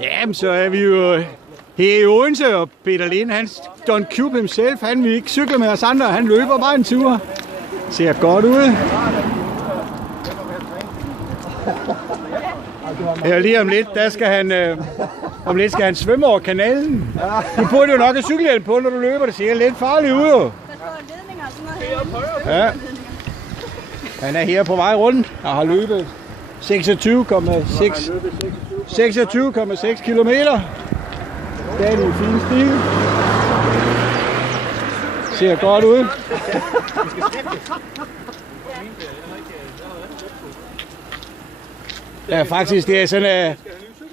Jamen, så er vi jo her i Odense, og Peter Lind, han don't cube himself. Han vil ikke cykle med os andre, han løber bare en tur. Ser godt ud. Ja, lige om lidt, om lidt skal han svømme over kanalen. Du burde jo nok have cykelhjelm på, når du løber. Det ser lidt farligt ud. Der står ledninger og sådan noget. Ja. Han er her på vej rundt og har løbet 26,6 kilometer. Det er en fin stil. Ser godt ud. Ja, faktisk, det er sådan,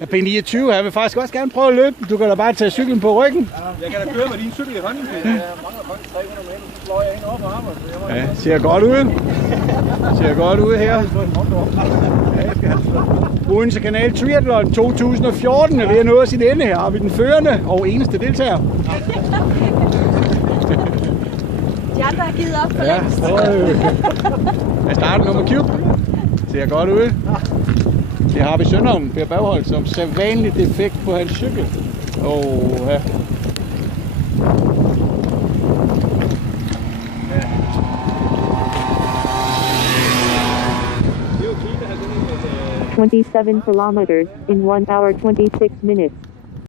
at B29, han vil faktisk også gerne prøve at løbe. Du kan da bare tage cyklen på ryggen. Jeg kan da køre med din cykel i hånden. Jeg mangler kun 300 meter, så slår jeg ind over på arbejde. Ja, ser godt ud. Ser godt ud her. Odense Kanal Triathlon 2014 er ved at nå sin ende. Her har vi den førende og eneste deltager. De andre har givet op for længst. Jeg starter nummer cube. Ser godt ud. Det har vi sønderen, Per Baghold, som sædvanligt defekt på hans cykel. Ja. 27 kilometers in 1 hour 26 minutes.